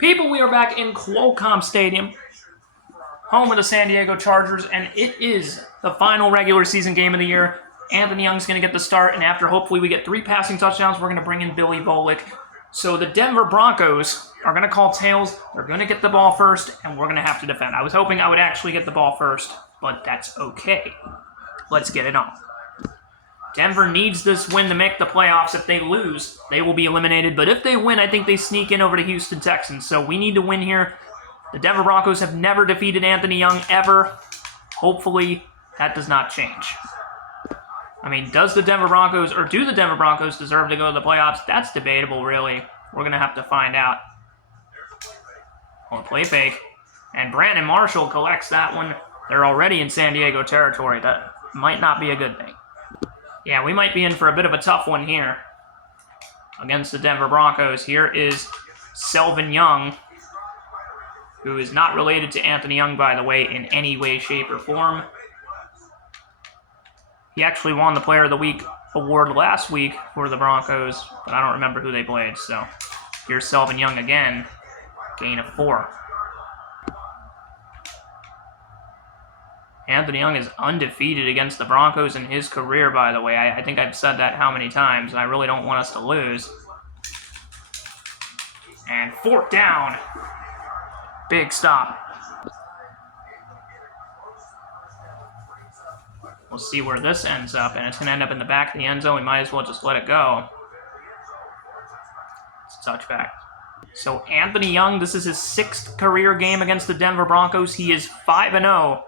People, we are back in Qualcomm Stadium, home of the San Diego Chargers, and it is the final regular season game of the year. Anthony Young's going to get the start, and after hopefully we get 3 passing touchdowns, we're going to bring in Billy Volek. So the Denver Broncos are going to call tails. They're going to get the ball first, and we're going to have to defend. I was hoping I would actually get the ball first, but that's okay. Let's get it on. Denver needs this win to make the playoffs. If they lose, they will be eliminated. But if they win, I think they sneak in over the Houston Texans. So we need to win here. The Denver Broncos have never defeated Anthony Young ever. Hopefully, that does not change. I mean, do the Denver Broncos deserve to go to the playoffs? That's debatable, really. We're going to have to find out. Or play fake. And Brandon Marshall collects that one. They're already in San Diego territory. That might not be a good thing. Yeah, we might be in for a bit of a tough one here against the Denver Broncos. Here is Selvin Young, who is not related to Anthony Young, by the way, in any way, shape, or form. He actually won the Player of the Week award last week for the Broncos, but I don't remember who they played. So here's Selvin Young again, gain of 4. Anthony Young is undefeated against the Broncos in his career, by the way. I think I've said that how many times, and I really don't want us to lose. And 4th down. Big stop. We'll see where this ends up, and it's going to end up in the back of the end zone. We might as well just let it go. It's a touchback. So Anthony Young, this is his 6th career game against the Denver Broncos. He is 5-0.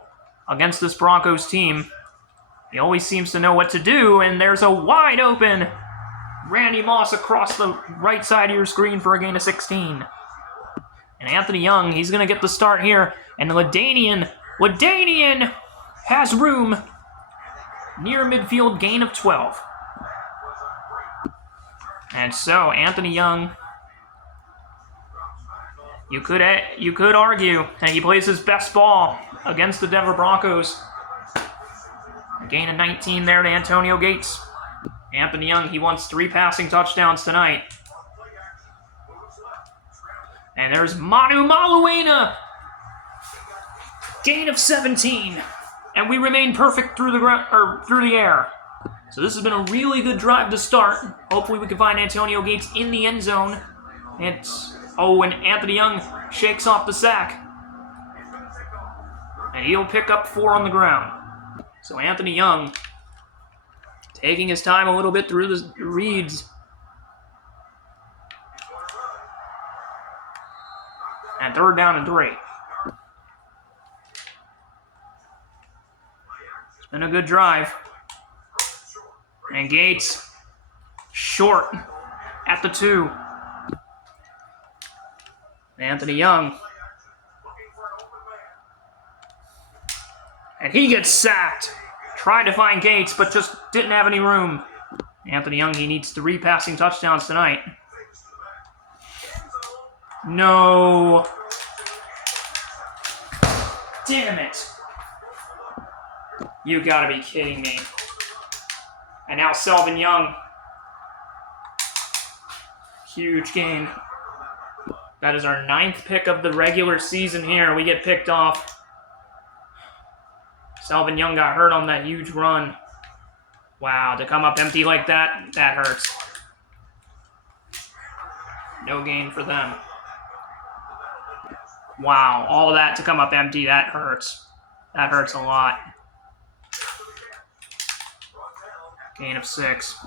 Against this Broncos team. He always seems to know what to do, and there's a wide open Randy Moss across the right side of your screen for a gain of 16. And Anthony Young, he's going to get the start here, and LaDainian has room near midfield, gain of 12. And so Anthony Young, you could argue that he plays his best ball against the Denver Broncos. Gain of 19 there to Antonio Gates. Anthony Young, he wants 3 passing touchdowns tonight. And there's Manu Maluena. Gain of 17. And we remain perfect through the air. So this has been a really good drive to start. Hopefully we can find Antonio Gates in the end zone. And Anthony Young shakes off the sack. And he'll pick up 4 on the ground. So Anthony Young taking his time a little bit through the reads. And 3rd down and 3. It's been a good drive. And Gates short at the 2. Anthony Young. And he gets sacked. Tried to find Gates, but just didn't have any room. Anthony Young, he needs 3 passing touchdowns tonight. No. Damn it. You gotta be kidding me. And now Selvin Young. Huge gain. That is our 9th pick of the regular season here. We get picked off. Selvin Young got hurt on that huge run. Wow, to come up empty like that, that hurts. No gain for them. Wow, all that to come up empty, that hurts. That hurts a lot. Gain of 6.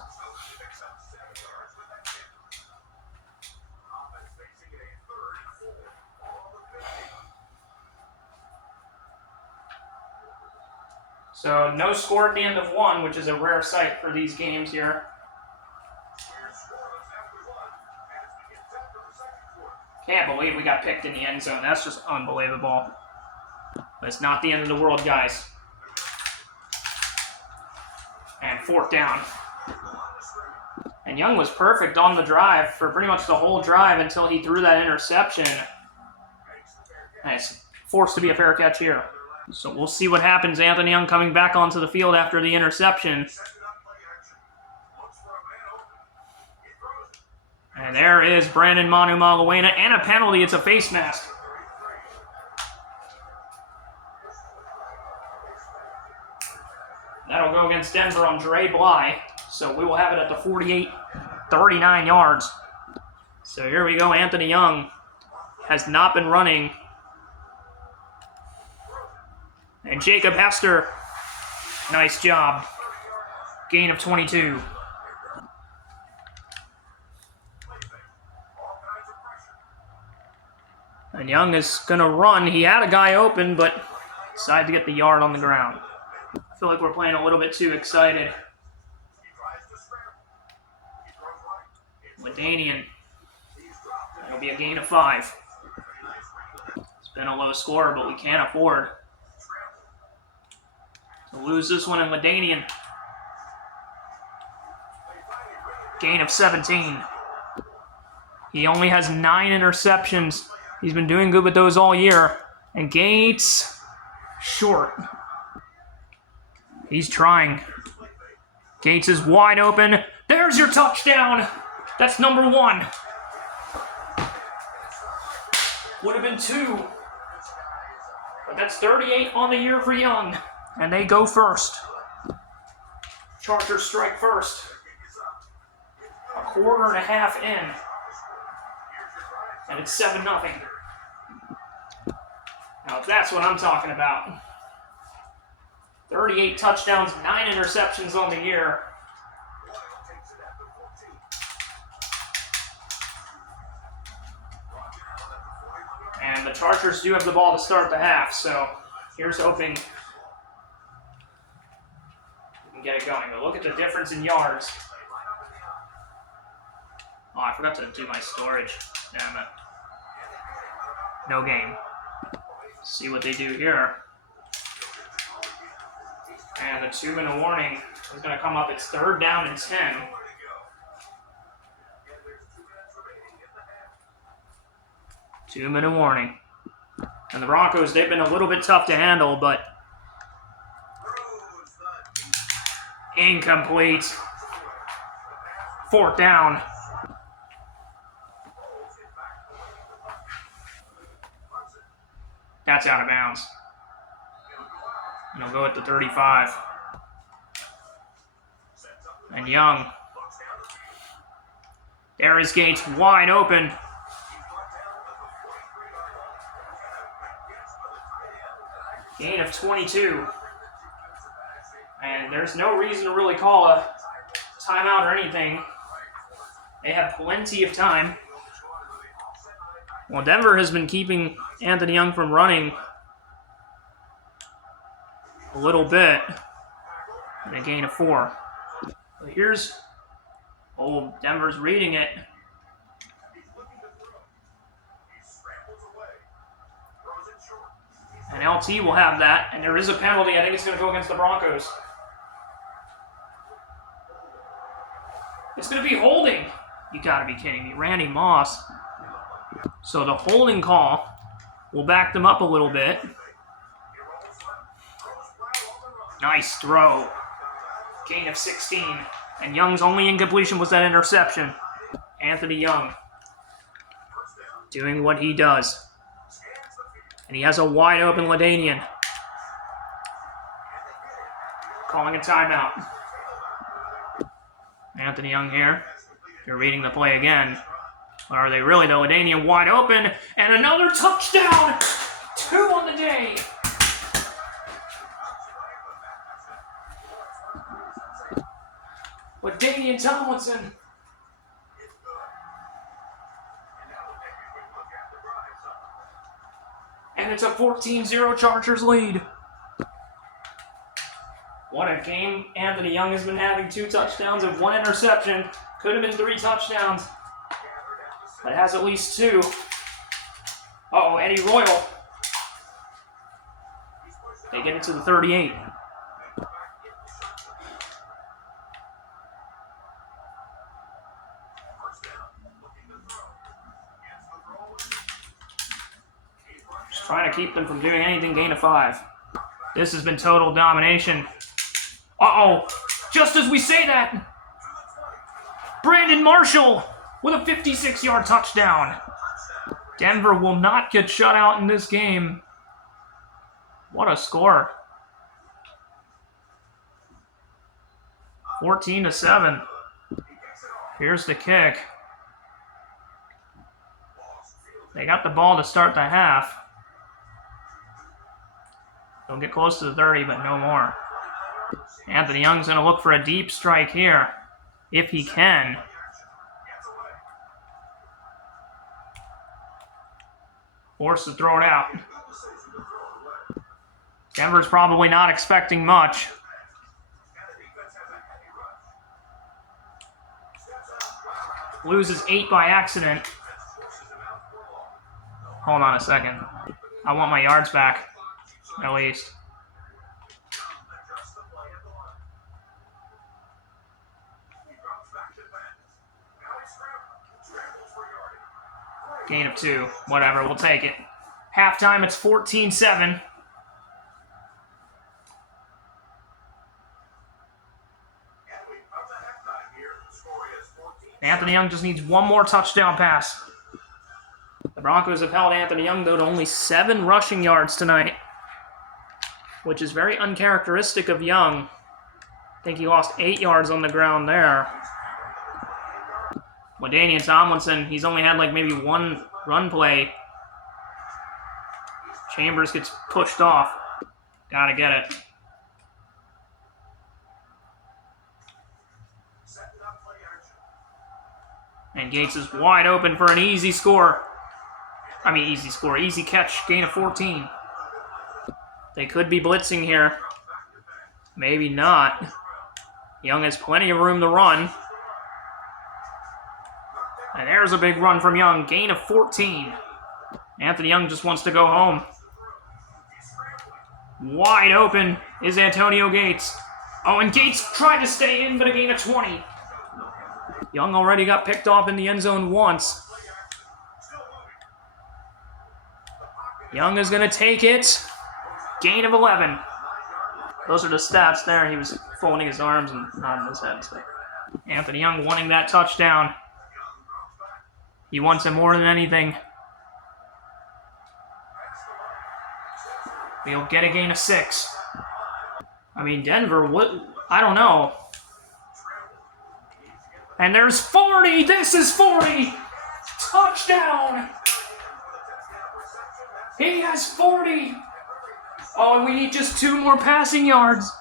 So no score at the end of 1, which is a rare sight for these games here. Can't believe we got picked in the end zone. That's just unbelievable. But it's not the end of the world, guys. And 4th down. And Young was perfect on the drive for pretty much the whole drive until he threw that interception. Nice. Forced to be a fair catch here. So we'll see what happens. Anthony Young coming back onto the field after the interception. And there is Brandon Manu Malabuena, and a penalty. It's a face mask. That'll go against Denver on Dre Bly. So we will have it at the 48, 39 yards. So here we go. Anthony Young has not been running. And Jacob Hester, nice job. Gain of 22. And Young is going to run. He had a guy open, but decided to get the yard on the ground. I feel like we're playing a little bit too excited. Ladanian. That'll be a gain of 5. It's been a low score, but we can't afford to lose this one in Ladanian. Gain of 17. He only has 9 interceptions. He's been doing good with those all year. And Gates, short. He's trying. Gates is wide open. There's your touchdown. That's number 1. Would have been 2. But that's 38 on the year for Young. And they go first. Chargers strike first. A quarter and a half in. And it's 7-0. Now that's what I'm talking about. 38 touchdowns, 9 interceptions on the year. And the Chargers do have the ball to start the half, so here's hoping we can get it going. But look at the difference in yards. Oh, I forgot to do my storage. Damn it. No game. See what they do here. And the 2-minute warning is going to come up. It's 3rd down and 10. Two-minute warning. And the Broncos, they've been a little bit tough to handle, but incomplete. 4th down. That's out of bounds. And he'll go at the 35. And Young. There is Gates wide open. Gain of 22. And there's no reason to really call a timeout or anything. They have plenty of time. Well, Denver has been keeping Anthony Young from running a little bit. And a gain of 4. But here's, Denver's reading it. And LT will have that, and there is a penalty. I think it's going to go against the Broncos. It's going to be holding. You got to be kidding me. Randy Moss. So the holding call will back them up a little bit. Nice throw. Gain of 16. And Young's only incompletion was that interception. Anthony Young doing what he does. And he has a wide open Ladanian. Calling a timeout. Anthony Young here. They're reading the play again. Or are they really, though? Ladanian wide open. And another touchdown! 2 on the day. Ladanian Tomlinson. And it's a 14-0 Chargers lead. What a game Anthony Young has been having. 2 touchdowns and 1 interception. Could have been 3 touchdowns. But it has at least 2. Uh-oh, Eddie Royal. They get it to the 38. Just trying to keep them from doing anything. Gain of 5. This has been total domination. Uh-oh. Just as we say that, Brandon Marshall with a 56-yard touchdown. Denver will not get shut out in this game. What a score. 14-7. Here's the kick. They got the ball to start the half. They'll get close to the 30, but no more. Anthony Young's going to look for a deep strike here, if he can. Forced to throw it out. Denver's probably not expecting much. Loses 8 by accident. Hold on a second. I want my yards back, at least. Gain of 2. Whatever, we'll take it. Halftime, it's 14-7. Anthony Young just needs one more touchdown pass. The Broncos have held Anthony Young, though, to only 7 rushing yards tonight, which is very uncharacteristic of Young. I think he lost 8 yards on the ground there. LaDainian Tomlinson, he's only had like maybe 1 run play. Chambers gets pushed off. Gotta get it. And Gates is wide open for an easy score. Easy catch, gain of 14. They could be blitzing here. Maybe not. Young has plenty of room to run. And there's a big run from Young, gain of 14. Anthony Young just wants to go home. Wide open is Antonio Gates. Oh, and Gates tried to stay in, but a gain of 20. Young already got picked off in the end zone once. Young is going to take it. Gain of 11. Those are the stats there. He was folding his arms and nodding his head. So Anthony Young wanting that touchdown. He wants it more than anything. We'll get a gain of 6. Denver, I don't know. And there's 40! This is 40! Touchdown! He has 40! Oh, and we need just 2 more passing yards.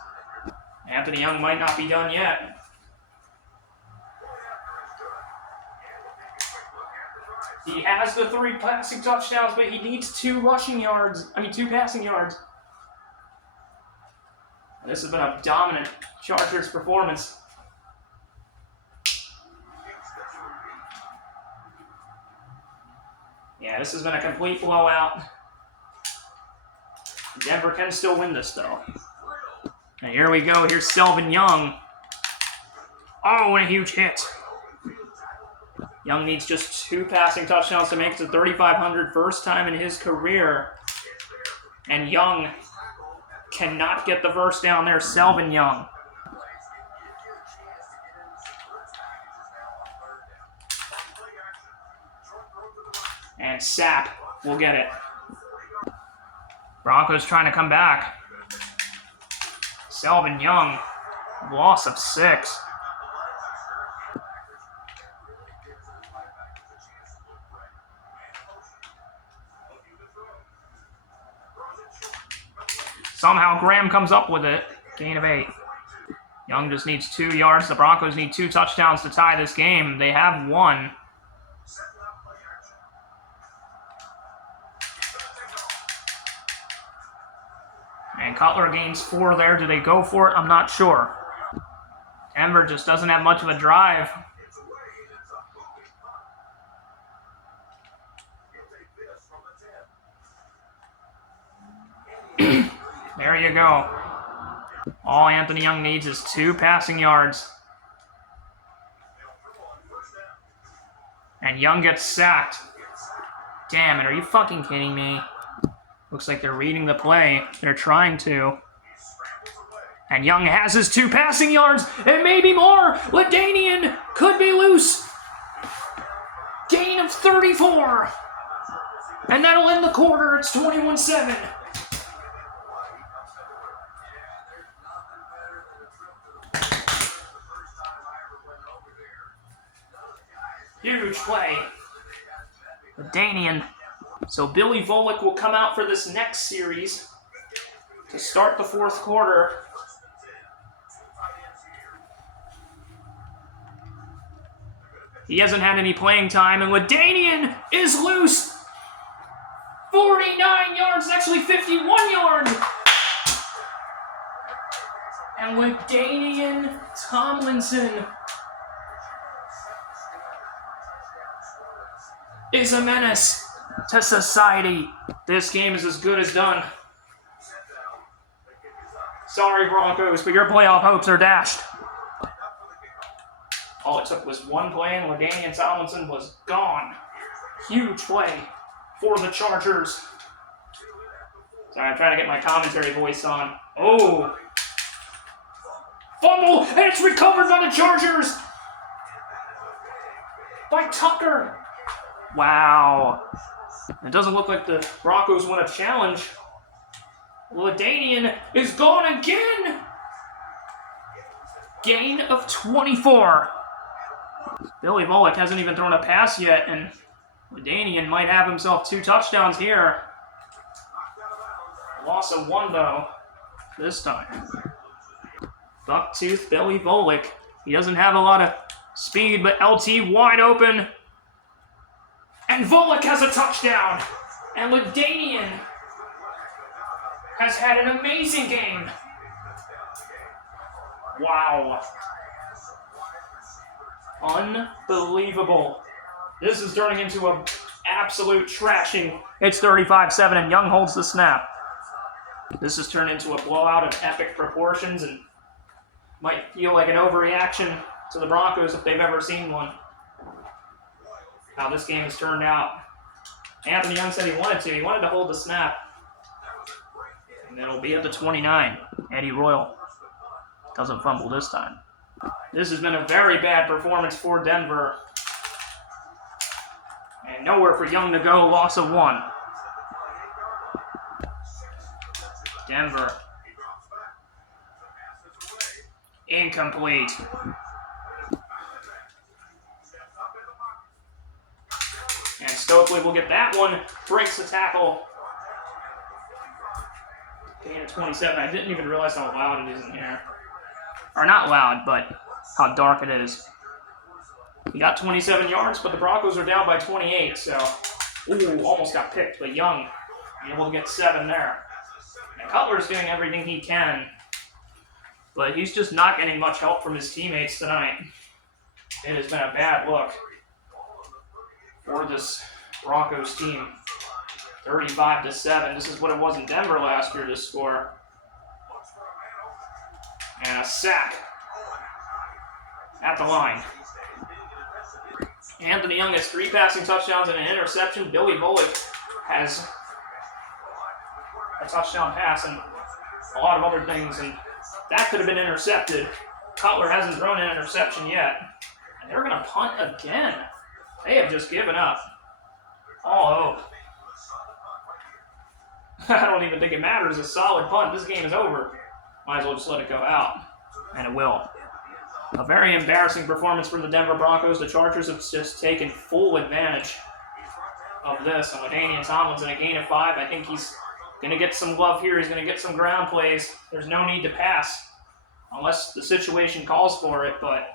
Anthony Young might not be done yet. He has the 3 passing touchdowns, but he needs 2 passing yards. This has been a dominant Chargers performance. Yeah, this has been a complete blowout. Denver can still win this, though. And here we go. Here's Selvin Young. Oh, and a huge hit. Young needs just 2 passing touchdowns to make it to 3,500, first time in his career. And Young cannot get the first down there. Selvin Young. And Sapp will get it. Broncos trying to come back. Selvin Young, loss of 6. Somehow Graham comes up with it. Gain of 8. Young just needs 2 yards. The Broncos need 2 touchdowns to tie this game. They have 1. And Cutler gains 4 there. Do they go for it? I'm not sure. Denver just doesn't have much of a drive. There you go. All Anthony Young needs is 2 passing yards. And Young gets sacked. Damn it, are you fucking kidding me? Looks like they're reading the play. They're trying to. And Young has his 2 passing yards, and maybe more. LaDainian could be loose. 34. And that'll end the quarter. It's 21-7. Huge play. Danian. So Billy Volek will come out for this next series to start the fourth quarter. He hasn't had any playing time, and LaDainian is loose. 49 yards, actually 51 yards. And LaDainian Tomlinson is a menace to society. This game is as good as done. Sorry, Broncos, but your playoff hopes are dashed. All it took was one play, and LaDainian Tomlinson was gone. Huge play for the Chargers. Sorry, I'm trying to get my commentary voice on. Oh! Fumble, and it's recovered by the Chargers! By Tucker. Wow. It doesn't look like the Broncos won a challenge. LaDainian is gone again! Gain of 24. Billy Volek hasn't even thrown a pass yet, and LaDainian might have himself 2 touchdowns here. Loss of 1, though, this time. Bucktooth Billy Volek. He doesn't have a lot of speed, but LT wide open. And Volek has a touchdown. And LaDainian has had an amazing game. Wow. Unbelievable. This is turning into an absolute trashing. It's 35-7, and Young holds the snap. This has turned into a blowout of epic proportions and might feel like an overreaction to the Broncos if they've ever seen one. How this game has turned out. Anthony Young said he wanted to. He wanted to hold the snap. And it'll be at the 29. Eddie Royal doesn't fumble this time. This has been a very bad performance for Denver. And nowhere for Young to go. Loss of 1. Denver. Incomplete. And Stokely will get that one. Breaks the tackle. Gain of 27. I didn't even realize how loud it is in here. Or not loud, but how dark it is. He got 27 yards, but the Broncos are down by 28, so... Ooh, almost got picked, but Young able to get 7 there. And Cutler's doing everything he can, but he's just not getting much help from his teammates tonight. It has been a bad look for this Broncos team. 35-7. This is what it was in Denver last year to score. And a sack at the line. Anthony Young has 3 passing touchdowns and an interception. Billy Volek has a touchdown pass and a lot of other things, and that could have been intercepted. Cutler hasn't thrown an interception yet. And they're going to punt again. They have just given up all hope. I don't even think it matters. A solid punt. This game is over. Might as well just let it go out. And it will. A very embarrassing performance from the Denver Broncos. The Chargers have just taken full advantage of this. And LaDainian Tomlinson, a gain of 5. I think he's going to get some love here. He's going to get some ground plays. There's no need to pass unless the situation calls for it. But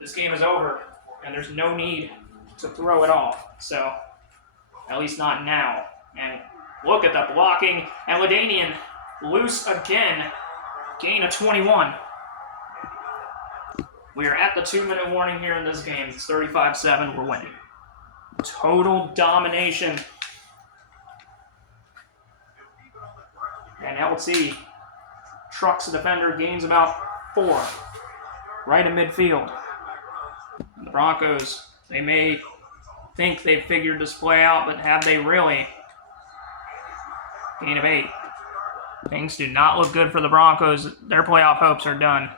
this game is over, and there's no need to throw it all. So, at least not now. And look at the blocking. And LaDainian loose again. Gain of 21. We are at the 2-minute warning here in this game. It's 35-7. We're winning. Total domination. And LT trucks the defender, gains about 4. Right in midfield. And the Broncos, they may think they've figured this play out, but have they really? Gain of 8. Things do not look good for the Broncos. Their playoff hopes are done.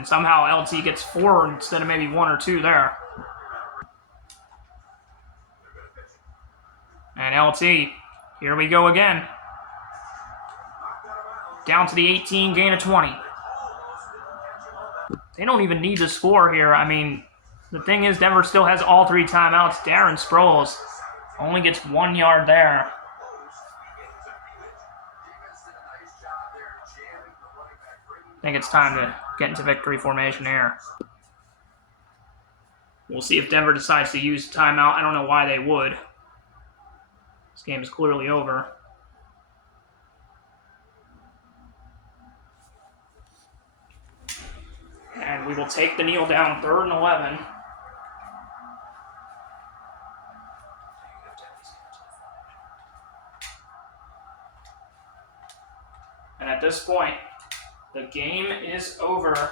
And somehow LT gets 4 instead of maybe 1 or 2 there. And LT, here we go again. Down to the 18, gain of 20. They don't even need to score here. I mean, the thing is, Denver still has all 3 timeouts. Darren Sproles only gets 1 yard there. I think it's time to get into victory formation here. We'll see if Denver decides to use timeout. I don't know why they would. This game is clearly over. And we will take the kneel down, 3rd and 11. And at this point, the game is over.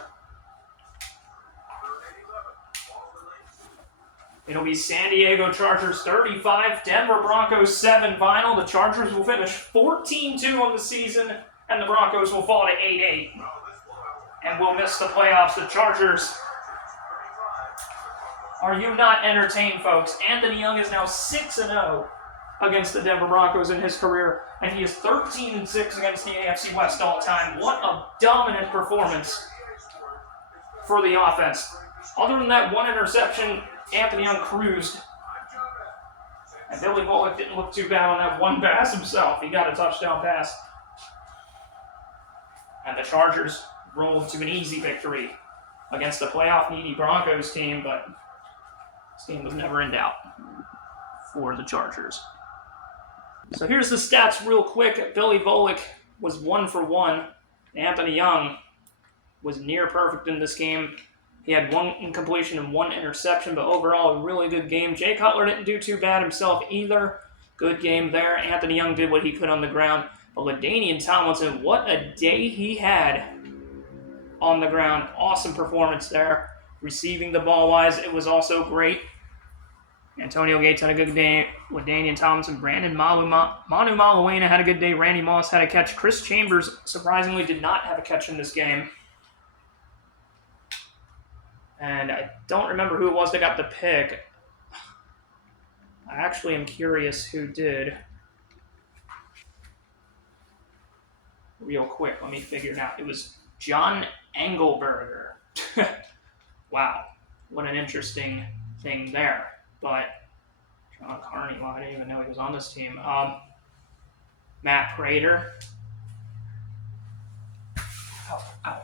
It'll be San Diego Chargers 35, Denver Broncos 7 final. The Chargers will finish 14-2 on the season, and the Broncos will fall to 8-8. And will miss the playoffs. The Chargers. Are you not entertained, folks? Anthony Young is now 6-0 against the Denver Broncos in his career, and he is 13-6 against the AFC West all-time. What a dominant performance for the offense. Other than that 1 interception, Anthony Young cruised. And Billy Bullock didn't look too bad on that 1 pass himself. He got a touchdown pass. And the Chargers rolled to an easy victory against the playoff-needy Broncos team, but this game was never in doubt for the Chargers. So here's the stats real quick. Billy Volek was 1 for 1. Anthony Young was near perfect in this game. He had 1 incompletion and 1 interception, but overall a really good game. Jay Cutler didn't do too bad himself either. Good game there. Anthony Young did what he could on the ground. But LaDainian Tomlinson, what a day he had on the ground. Awesome performance there. Receiving the ball wise, it was also great. Antonio Gates had a good day. LaDainian Tomlinson, Brandon Manu Maluena had a good day. Randy Moss had a catch. Chris Chambers, surprisingly, did not have a catch in this game. And I don't remember who it was that got the pick. I actually am curious who did. Real quick, let me figure it out. It was John Engelberger. Wow, what an interesting thing there. But John Carney, well, I didn't even know he was on this team. Matt Prater. Ow.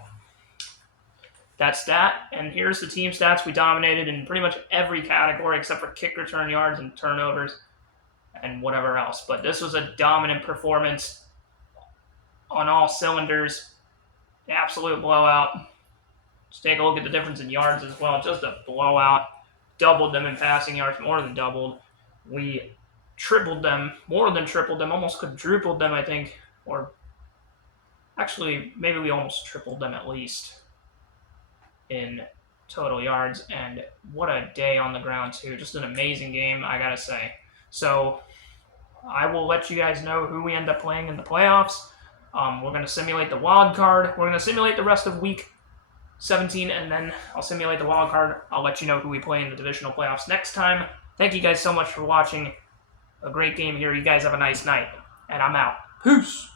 That's that. And here's the team stats. We dominated in pretty much every category except for kick return yards and turnovers and whatever else. But this was a dominant performance on all cylinders. Absolute blowout. Let's take a look at the difference in yards as well. Just a blowout. Doubled them in passing yards, more than doubled. We tripled them, more than tripled them, almost quadrupled them, I think. Or actually, maybe we almost tripled them at least in total yards. And what a day on the ground, too. Just an amazing game, I gotta say. So I will let you guys know who we end up playing in the playoffs. We're going to simulate the wild card. We're going to simulate the rest of week 17, and then I'll simulate the wild card. I'll let you know who we play in the divisional playoffs next time. Thank you guys so much for watching. A great game here. You guys have a nice night, and I'm out. Peace.